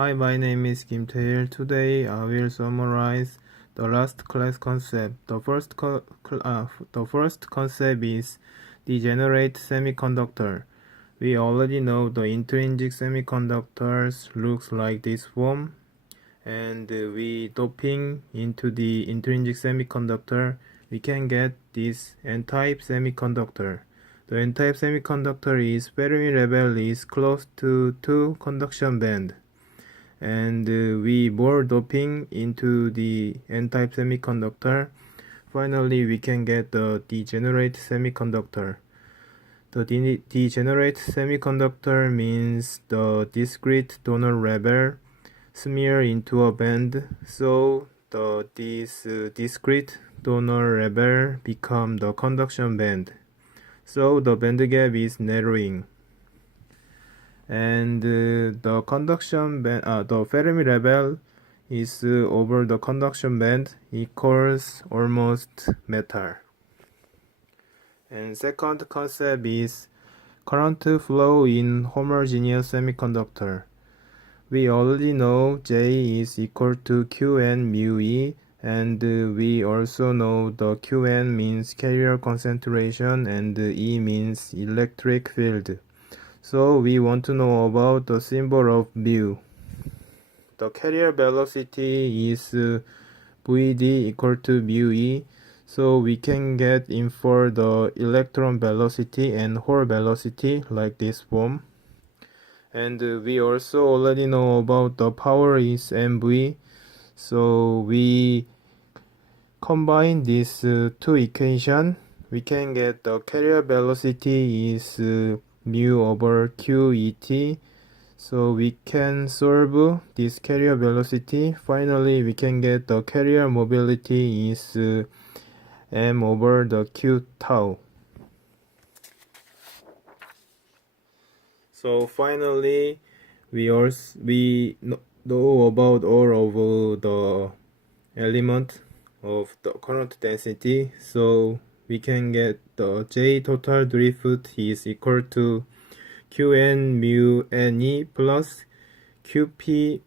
Hi, my name is Kim Tae-il. Today I will summarize the last class concept. The first concept is degenerate semiconductor. We already know the intrinsic semiconductors looks like this form, and we doping into the intrinsic semiconductor, we can get this n-type semiconductor. The n-type semiconductor is Fermi level is close to 2 conduction band. And we bore doping into the n-type semiconductor. Finally, we can get the degenerate semiconductor. The degenerate semiconductor means the discrete donor level smear into a band, so this discrete donor level become the conduction band. So the band gap is narrowing. And the conduction band, the Fermi level is over the conduction band equals almost metal. And second concept is current flow in homogeneous semiconductor. We already know J is equal to Qn mu E, and we also know the Qn means carrier concentration and E means electric field. So we want to know about the symbol of mu. The carrier velocity is Vd equal to mu E, so we can get infer the electron velocity and hole velocity like this form. And we also already know about the power is mv, so we combine these two equations. We can get the carrier velocity is mu over qet, so we can solve this carrier velocity. Finally, we can get the carrier mobility is m over the q tau. So finally, we know about all of the element of the current density, so we can get the J total drift is equal to Qn mu Ne plus Qp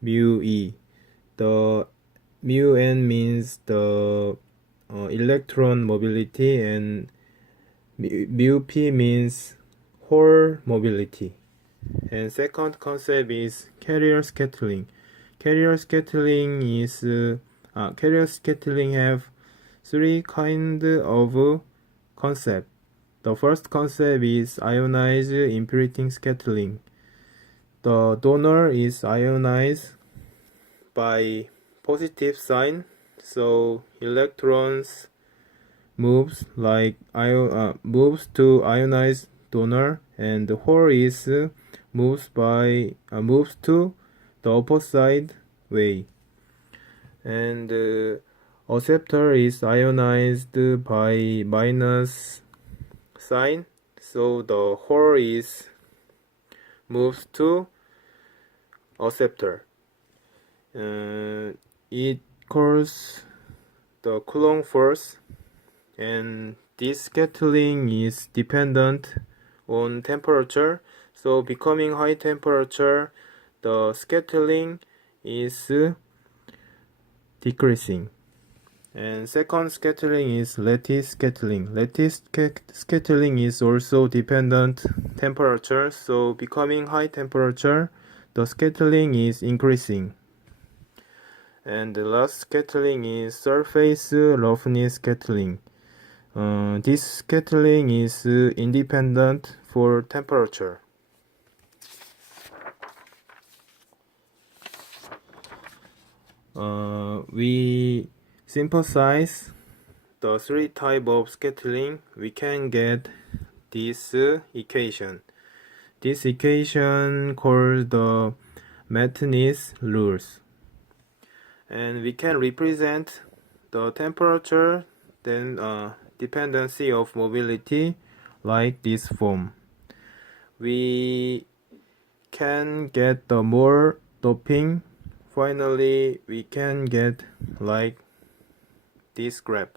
mu E. The mu N means the electron mobility, and mu P means hole mobility. And second concept is carrier scattering. Carrier scattering have three kind of concept. The first concept is ionized imprinting scattering. The donor is ionized by positive sign, so electrons moves to ionized donor, and the hole is moves to the opposite way. And acceptor is ionized by minus sign, so the hole is moves to acceptor. It calls the Coulomb force, and this scattering is dependent on temperature, so becoming high temperature, the scattering is decreasing. And second scattering is lattice scattering. Lattice scattering is also dependent temperature, so becoming high temperature, the scattering is increasing. And the last scattering is surface roughness scattering. This scattering is independent for temperature. We synthesize the three types of scattering. We can get this equation. This equation called the Martinez rules. And we can represent the temperature, then dependency of mobility like this form. We can get the more doping. Finally, we can get like this graph.